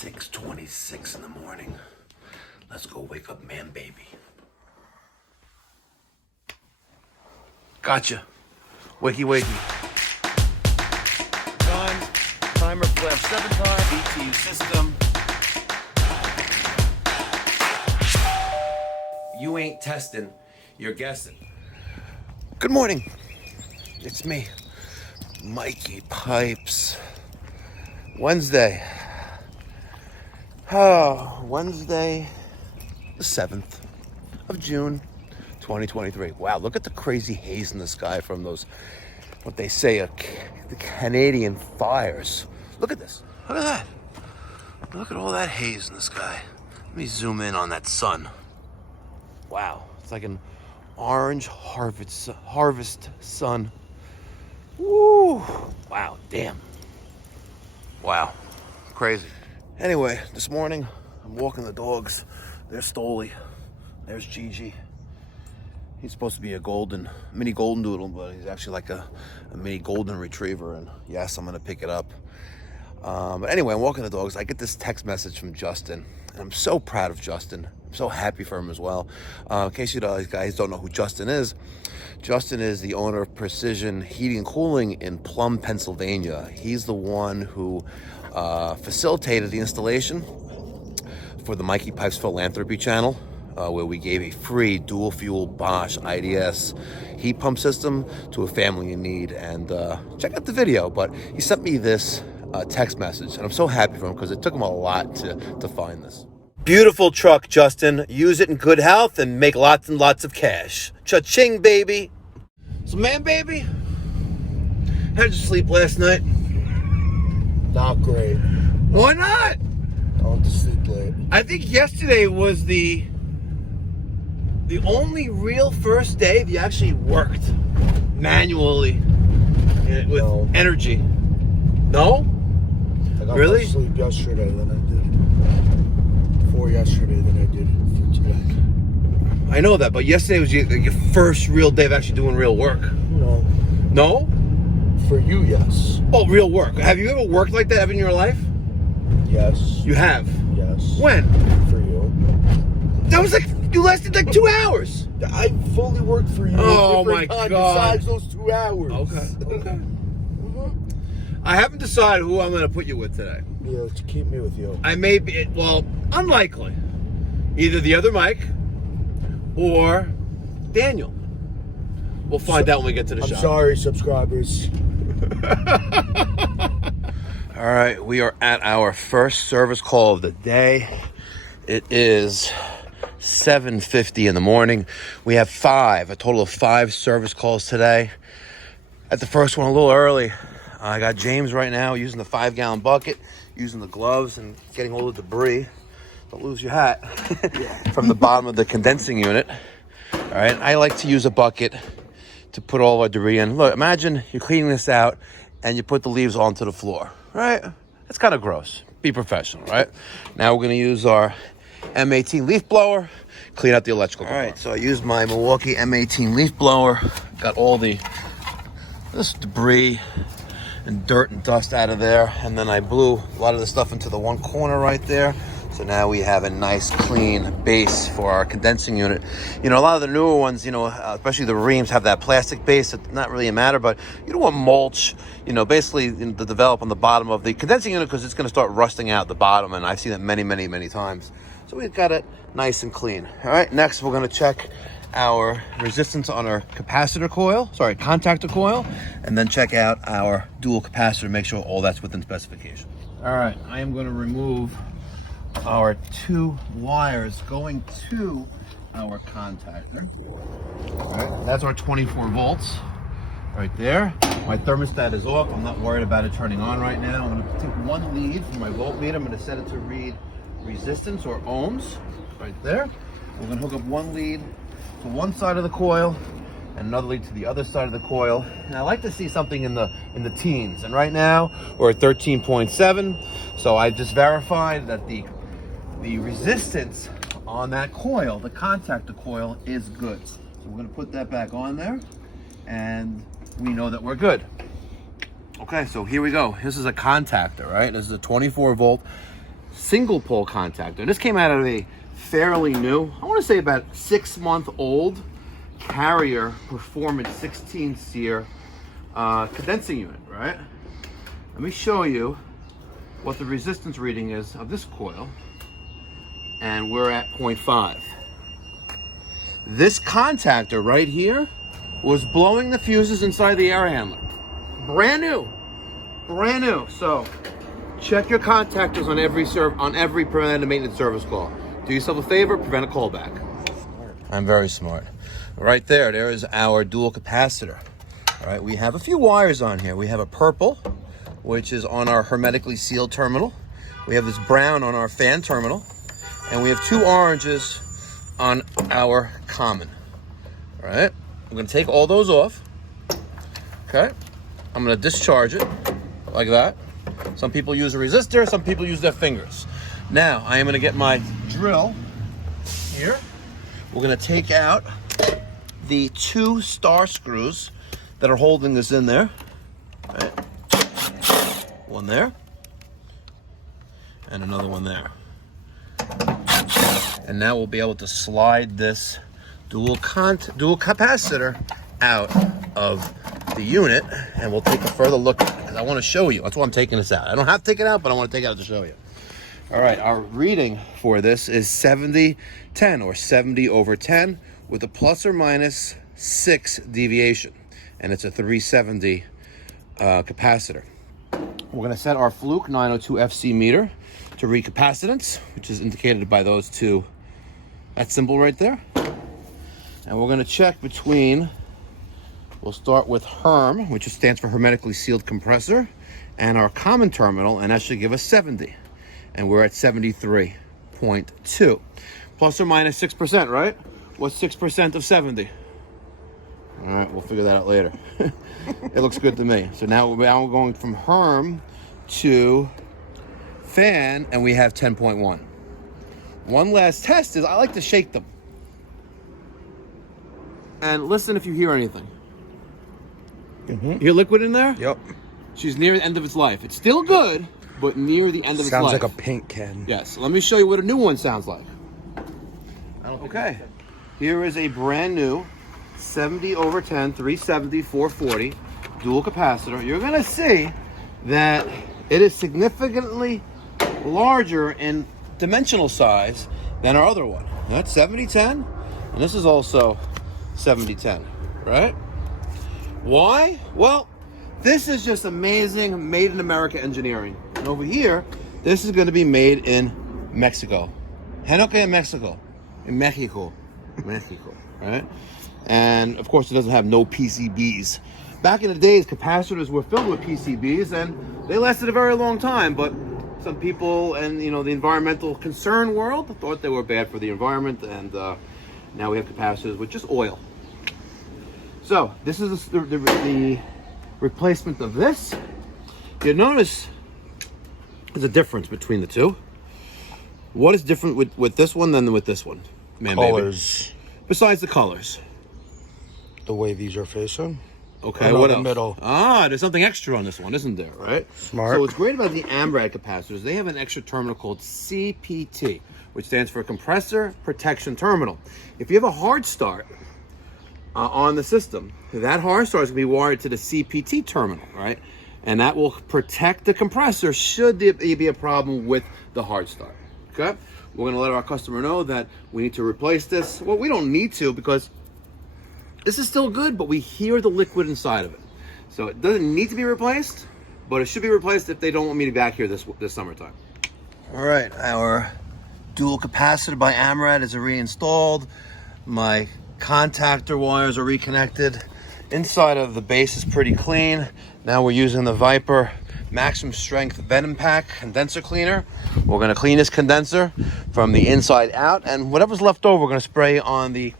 6:26 in the morning. Let's go wake up man baby. Gotcha. Wakey wakey. Done. Timer flash 7 times. BTU system. You ain't testing, you're guessing. Good morning. It's me, Mikey Pipes. Wednesday. Oh, Wednesday, the 7th of June, 2023. Wow, look at the crazy haze in the sky from those, what they say are the Canadian fires. Look at this. Look at that. Look at all that haze in the sky. Let me zoom in on that sun. Wow, it's like an orange harvest sun. Woo! Wow, damn. Wow, crazy. Anyway, this morning, I'm walking the dogs. There's Stoli. There's Gigi. He's supposed to be a mini golden doodle, but he's actually like a mini golden retriever, and yes, I'm gonna pick it up. But anyway, I'm walking the dogs. I get this text message from Justin, and I'm so proud of Justin. I'm so happy for him as well. In case you guys don't know who Justin is the owner of Precision Heating and Cooling in Plum, Pennsylvania. He's the one who facilitated the installation for the Mikey Pipes Philanthropy channel, where we gave a free dual fuel Bosch IDS heat pump system to a family in need. And check out the video, but he sent me this text message, and I'm so happy for him because it took him a lot to find this. Beautiful truck, Justin. Use it in good health and make lots and lots of cash. Cha-ching, baby. So, man, baby, how'd you sleep last night? Not great. Why not? I went to sleep late. I think yesterday was the only real first day that you actually worked manually with energy. No? I got Really? more sleep yesterday than I did. Yesterday than I did for today. I know that, but yesterday was your first real day of actually doing real work. No. No? For you, yes. Oh, real work. Have you ever worked like that ever in your life? Yes. You have? Yes. When? For you. That was you lasted like 2 hours. I fully worked for you. Oh my God. Besides those 2 hours. Okay. I haven't decided who I'm going to put you with today. Yeah, to keep me with you. I may be, unlikely. Either the other Mike or Daniel. We'll find out when we get to the shop. I'm sorry, subscribers. All right, we are at our first service call of the day. It is 7:50 in the morning. We have a total of 5 service calls today. At the first one a little early. I got James right now using the 5-gallon bucket, using the gloves and getting all the debris. Don't lose your hat. From the bottom of the condensing unit. All right, I like to use a bucket to put all our debris in. Look, imagine you're cleaning this out and you put the leaves onto the floor, right? It's kind of gross. Be professional, right? Now we're gonna use our M18 leaf blower, clean out the electrical. All right, so I used my Milwaukee M18 leaf blower, got all this debris and dirt and dust out of there, and then I blew a lot of the stuff into the one corner right there. So now we have a nice clean base for our condensing unit. You know, a lot of the newer ones, especially the Reams, have that plastic base. It's not really a matter, but you don't want mulch, basically to develop on the bottom of the condensing unit because it's going to start rusting out the bottom, and I've seen that many, many, many times. So we've got it nice and clean. All right, next we're going to check our resistance on our contactor coil, and then check out our dual capacitor, make sure all that's within specification. All right, I am going to remove our 2 wires going to our contactor. All right, that's our 24 volts right there. My thermostat is off. I'm not worried about it turning on right now. I'm going to take one lead from my voltmeter. I'm going to set it to read resistance or ohms right there. We're going to hook up one lead to one side of the coil and another lead to the other side of the coil. And I like to see something in the teens. And right now we're at 13.7. So I just verified that the resistance on that coil, the contactor coil, is good. So we're going to put that back on there, and we know that we're good. Okay, so here we go. This is a contactor, right? This is a 24 volt single pole contactor. This came out of a fairly new, I want to say about 6-month-old Carrier Performance 16 SEER condensing unit, right? Let me show you what the resistance reading is of this coil, and we're at 0.5. This contactor right here was blowing the fuses inside the air handler. Brand new, brand new. So check your contactors on every preventive maintenance service call. Do yourself a favor, prevent a callback. I'm very smart. Right there is our dual capacitor. All right, we have a few wires on here. We have a purple, which is on our hermetically sealed terminal. We have this brown on our fan terminal, and we have 2 oranges on our common. All right, I'm gonna take all those off. Okay, I'm gonna discharge it like that. Some people use a resistor, some people use their fingers. Now, I am gonna get my drill here. We're gonna take out the 2 star screws that are holding this in there. All right. One there, and another one there. And now we'll be able to slide this dual capacitor out of the unit, and we'll take a further look at it, because I want to show you. That's why I'm taking this out. I don't have to take it out, but I want to take it out to show you. All right, our reading for this is 70/10, or 70/10, with a plus or minus 6 deviation, and it's a 370 capacitor. We're going to set our Fluke 902 FC meter to read capacitance, which is indicated by those 2, that symbol right there. And we're going to check between, we'll start with HERM, which stands for hermetically sealed compressor, and our common terminal, and that should give us 70. And we're at 73.2. Plus or minus 6%, right? What's 6% of 70? All right, we'll figure that out later. It looks good to me. So now we're going from HERM to fan, and we have 10.1. One last test is I like to shake them. And listen if you hear anything. You hear liquid in there? Yep. She's near the end of its life. It's still good, but near the end of its life. Sounds like a paint can. Yes. Let me show you what a new one sounds like. Okay. Here is a brand new 70/10, 370, 440 dual capacitor. You're going to see that it is significantly larger in dimensional size than our other one. That's 70/10, and this is also 70/10, right? Why? Well, this is just amazing, made in America engineering. And over here, this is going to be made in Mexico. Henoque in Mexico. In Mexico, right? And of course, it doesn't have no PCBs. Back in the days, capacitors were filled with PCBs, and they lasted a very long time. But some people and the environmental concern world thought they were bad for the environment, and now we have capacitors with just oil. So this is the replacement of this. You notice there's a difference between the two. What is different with this one than with this one? Colors. Baby? Besides the colors. The way these are facing. Okay, what else? Middle. There's something extra on this one, isn't there, right? Smart. So what's great about the AMRAD capacitors, they have an extra terminal called CPT, which stands for Compressor Protection Terminal. If you have a hard start on the system, that hard start is going to be wired to the CPT terminal, right? And that will protect the compressor should there be a problem with the hard start, okay? We're going to let our customer know that we need to replace this. Well, we don't need to, because this is still good, but we hear the liquid inside of it. So it doesn't need to be replaced, but it should be replaced if they don't want me to be back here this summertime. All right, our dual capacitor by AMRAD is reinstalled. My contactor wires are reconnected. Inside of the base is pretty clean. Now we're using the Viper maximum strength Venom Pack condenser cleaner. We're going to clean this condenser from the inside out, and whatever's left over, we're going to spray on the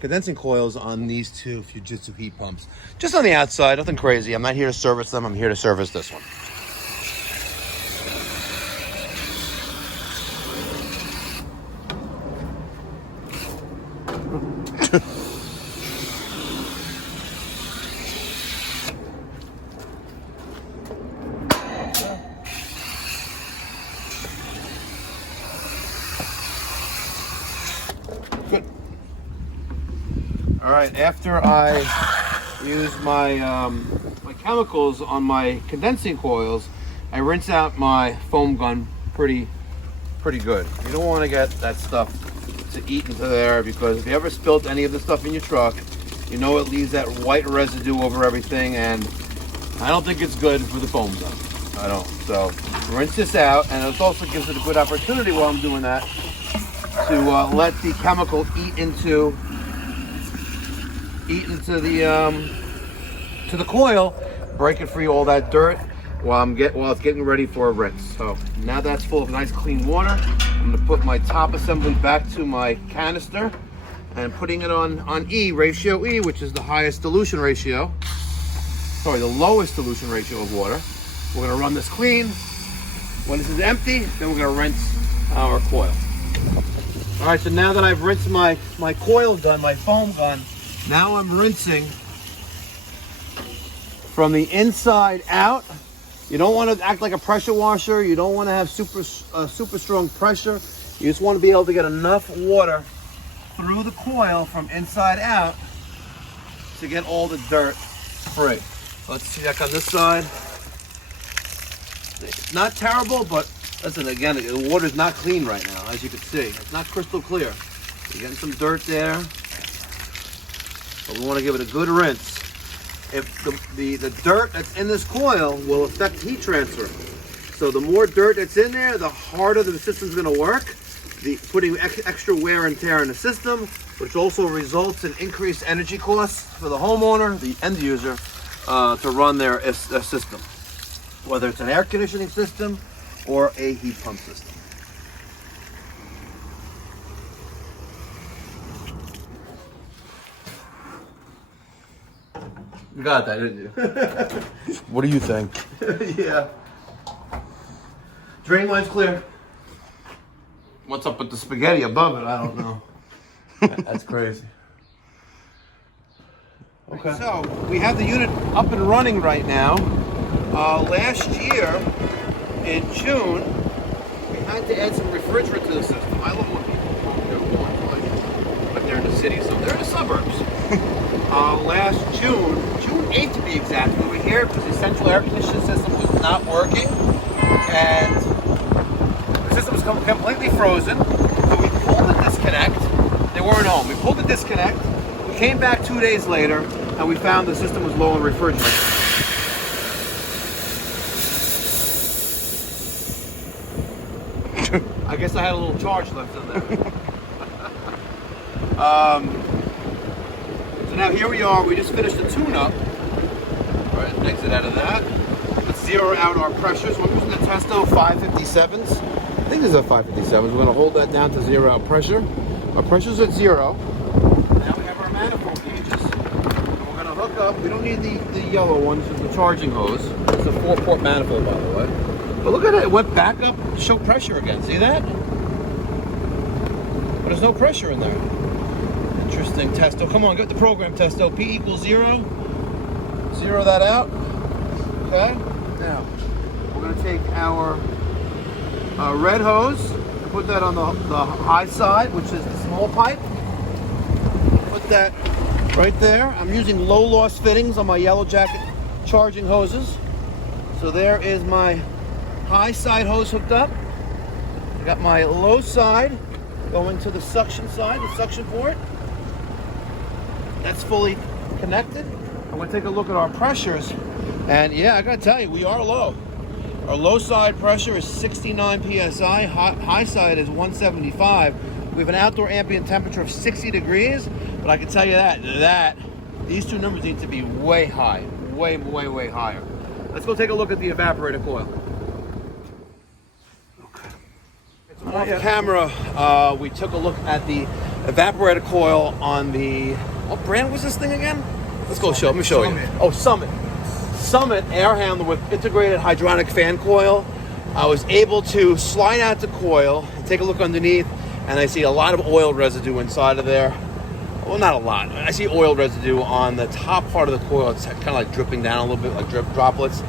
condensing coils on these 2 Fujitsu heat pumps. Just on the outside, nothing crazy. I'm not here to service them. I'm here to service this one. All right, after I use my my chemicals on my condensing coils, I rinse out my foam gun pretty good. You don't want to get that stuff to eat into there, because if you ever spilled any of the stuff in your truck, you know it leaves that white residue over everything, and I don't think it's good for the foam gun. I don't. So rinse this out, and it also gives it a good opportunity while I'm doing that to let the chemical eat into the coil, break it free all that dirt while it's getting ready for a rinse. So now that's full of nice clean water. I'm gonna put my top assembly back to my canister and putting it on E, ratio E, which is the highest dilution ratio. Sorry, the lowest dilution ratio of water. We're gonna run this clean. When this is empty, then we're gonna rinse our coil. All right, so now that I've rinsed my coil gun, my foam gun, now I'm rinsing from the inside out. You don't want to act like a pressure washer. You don't want to have super strong pressure. You just want to be able to get enough water through the coil from inside out to get all the dirt free. Let's check on this side. It's not terrible, but listen, again, the water's not clean right now, as you can see. It's not crystal clear. You're getting some dirt there, but we want to give it a good rinse. If the dirt that's in this coil will affect heat transfer. So the more dirt that's in there, the harder the system's going to work, putting extra wear and tear in the system, which also results in increased energy costs for the homeowner, the end user, to run their system, whether it's an air conditioning system or a heat pump system. You got that, didn't you? What do you think? Yeah. Drain line's clear. What's up with the spaghetti above it? I don't know. That's crazy. Okay. So we have the unit up and running right now. Last year in June, we had to add some refrigerant to the system. I love when people pump their lawn, but they're in the city, so they're in the suburbs. Last June 8th to be exact, we were here because the central air conditioning system was not working, and the system was completely frozen. So we pulled the disconnect. They weren't home. We pulled the disconnect. We came back 2 days later, and we found the system was low on refrigerant. I guess I had a little charge left in there. So now here we are. We just finished the tune-up. All right, exit out of that. Let's zero out our pressures. We're using the Testo 557s. I think these are 557s. We're going to hold that down to zero out pressure. Our pressure's at zero. Now we have our manifold gauges. And we're going to hook up. We don't need the yellow ones. It's the charging hose. It's a 4-port manifold, by the way. But look at it. It went back up to show pressure again. See that? But there's no pressure in there. Interesting. Testo. Come on, get the program, Testo. P equals 0. Zero that out. Okay. Now, we're going to take our red hose and put that on the high side, which is the small pipe. Put that right there. I'm using low loss fittings on my Yellow Jacket charging hoses. So there is my high side hose hooked up. I got my low side going to the suction side, the suction port. That's fully connected. I'm going to take a look at our pressures, and yeah, I got to tell you, we are low. Our low side pressure is 69 psi, high side is 175. We have an outdoor ambient temperature of 60 degrees, but I can tell you that these two numbers need to be way high, way higher. Let's go take a look at the evaporator coil. Okay. Off camera, we took a look at the evaporator coil on the, what brand was this thing again? Let's go let me show you. Oh, Summit air handler with integrated hydronic fan coil. I was able to slide out the coil and take a look underneath, and I see a lot of oil residue inside of there. Well, not a lot. I see oil residue on the top part of the coil. It's kind of like dripping down a little bit, like drip droplets.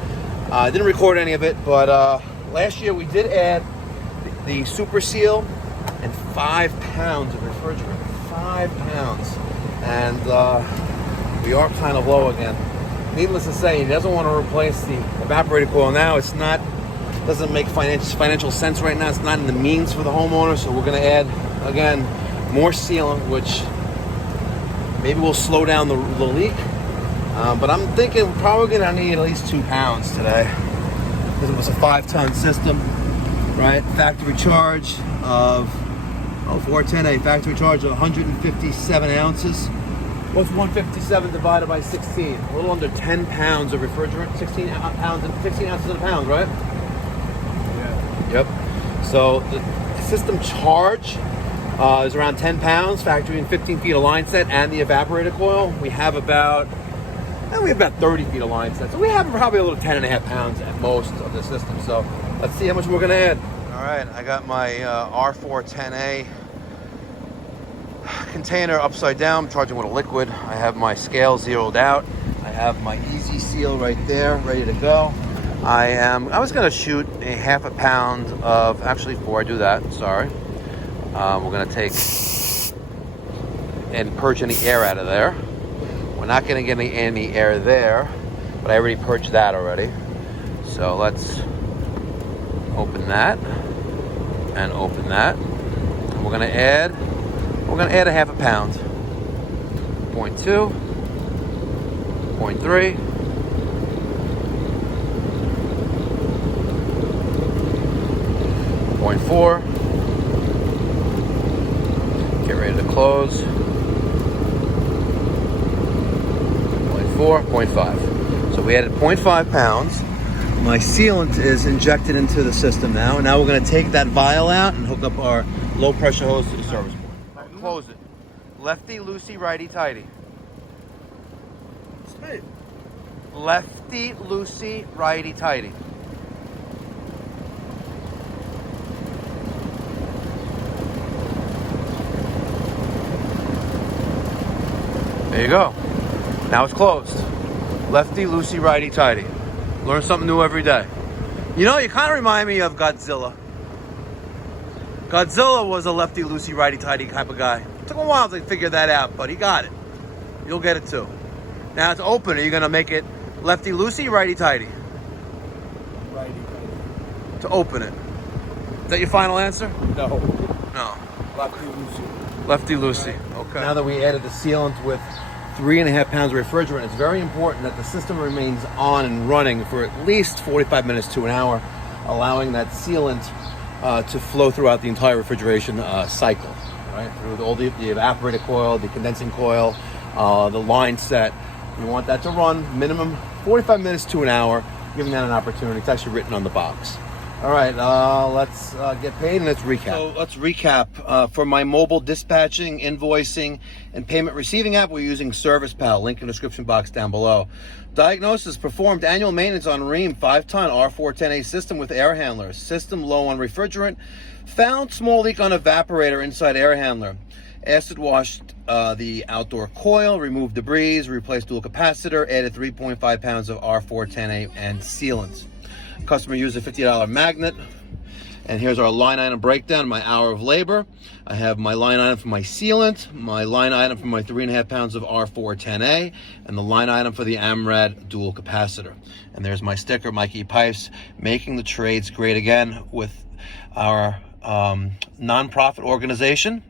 I didn't record any of it, but last year we did add the Super Seal and 5 pounds of refrigerant. 5 pounds. and we are kind of low again. Needless to say, he doesn't want to replace the evaporator coil now. It's not, doesn't make financial sense right now. It's not in the means for the homeowner, so we're going to add, again, more sealant, which maybe will slow down the leak. But I'm thinking we're probably going to need at least 2 pounds today, because it was a 5-ton system, right? Factory charge of 410A, factory charge of 157 ounces. What's 157 divided by 16? A little under 10 pounds of refrigerant. 16 pounds and 16 ounces in a pound, right? Yeah. Yep. So the system charge is around 10 pounds, factoring in 15 feet of line set and the evaporator coil. We have about 30 feet of line set. So we have probably a little 10.5 pounds at most of the system. So let's see how much we're gonna add. All right, I got my R410A container upside down. I'm charging with a liquid. I have my scale zeroed out. I have my easy seal right there, ready to go. I was gonna shoot a 1/2 pound of, actually before I do that, sorry. We're gonna take and purge any air out of there. We're not gonna get any air there, but I already purged that already. So let's open that and open that. And we're gonna add a 1/2 pound. 0.2, 0.3, 0.4. Get ready to close. 0.4, 0.5. So we added 0.5 pounds. My sealant is injected into the system now. Now we're going to take that vial out and hook up our low pressure hose to the service board. Close it. Lefty, loosey, righty, tighty. Straight. Lefty, loosey, righty, tighty. There you go. Now it's closed. Lefty, loosey, righty, tighty. Learn something new every day. You know, you kind of remind me of Godzilla. Godzilla was a lefty, loosey, righty, tighty type of guy. It took a while to figure that out, but he got it. You'll get it too. Now to open it, you're gonna make it lefty, loosey, righty, tighty. Righty, tighty. To open it. Is that your final answer? No. No. Lefty, loosey. Lefty, loosey. Okay. Now that we added the sealant with 3.5 pounds of refrigerant, it's very important that the system remains on and running for at least 45 minutes to an hour, allowing that sealant to flow throughout the entire refrigeration cycle, right? Through all the evaporator coil, the condensing coil, the line set. You want that to run minimum 45 minutes to an hour, giving that an opportunity. It's actually written on the box. All right, let's get paid and let's recap. So let's recap. For my mobile dispatching, invoicing, and payment receiving app, we're using ServicePal. Link in the description box down below. Diagnosis performed annual maintenance on Rheem 5-ton R410A system with air handler. System low on refrigerant. Found small leak on evaporator inside air handler. Acid washed the outdoor coil, removed debris, replaced dual capacitor, added 3.5 pounds of R410A and sealant. Customer used a $50 magnet. And here's our line item breakdown, my hour of labor. I have my line item for my sealant, my line item for my 3.5 pounds of R410A, and the line item for the AMRAD dual capacitor. And there's my sticker, Mikey Pipes, making the trades great again with our nonprofit organization,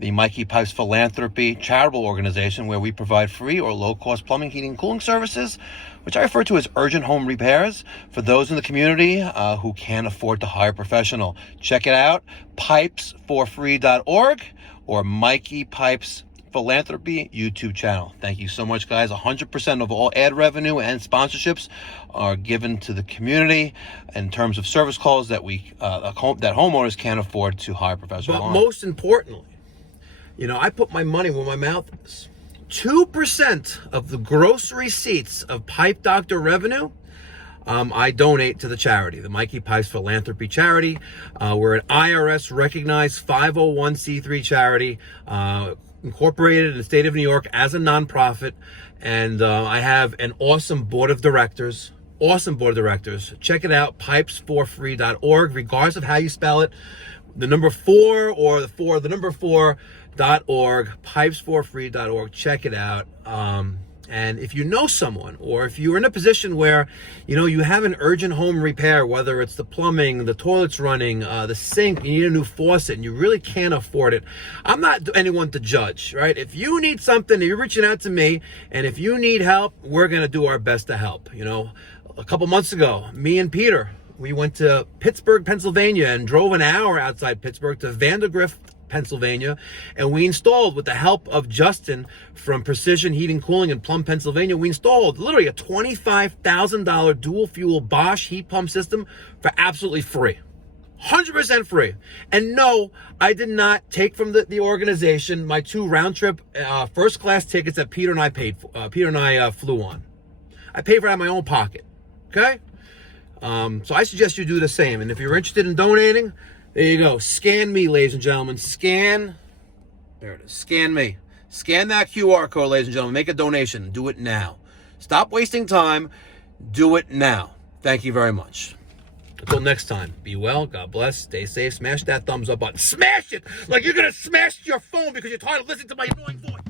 the Mikey Pipes Philanthropy charitable organization, where we provide free or low-cost plumbing, heating, and cooling services, which I refer to as urgent home repairs, for those in the community who can't afford to hire a professional. Check it out, pipesforfree.org or Mikey Pipes Philanthropy YouTube channel. Thank you so much, guys. 100% of all ad revenue and sponsorships are given to the community in terms of service calls that that homeowners can't afford to hire professionals. But most importantly, you know, I put my money where my mouth is. 2% of the gross receipts of Pipe Doctor revenue, I donate to the charity, the Mikey Pipes Philanthropy charity. We're an IRS recognized 501c3 charity, incorporated in the state of New York as a nonprofit. And I have an awesome board of directors. Check it out, pipesforfree.org. Regardless of how you spell it, the number 4 or the number 4.org, pipes4free.org. Check it out. And if you know someone, or if you're in a position where, you have an urgent home repair, whether it's the plumbing, the toilet's running, the sink, you need a new faucet, and you really can't afford it, I'm not anyone to judge, right? If you need something, you're reaching out to me, and if you need help, we're going to do our best to help. A couple months ago, me and Peter, we went to Pittsburgh, Pennsylvania, and drove an hour outside Pittsburgh to Vandergrift, Pennsylvania, and we installed, with the help of Justin from Precision Heating Cooling in Plum, Pennsylvania, we installed literally a $25,000 dual fuel Bosch heat pump system for absolutely free. 100% free. And no, I did not take from the organization my 2 round trip first class tickets that Peter and I flew on. I paid for it out of my own pocket. Okay? So I suggest you do the same. And if you're interested in donating, there you go. Scan me, ladies and gentlemen. Scan. There it is. Scan me. Scan that QR code, ladies and gentlemen. Make a donation. Do it now. Stop wasting time. Do it now. Thank you very much. Until next time, be well. God bless. Stay safe. Smash that thumbs up button. Smash it like you're going to smash your phone because you're tired of listening to my annoying voice.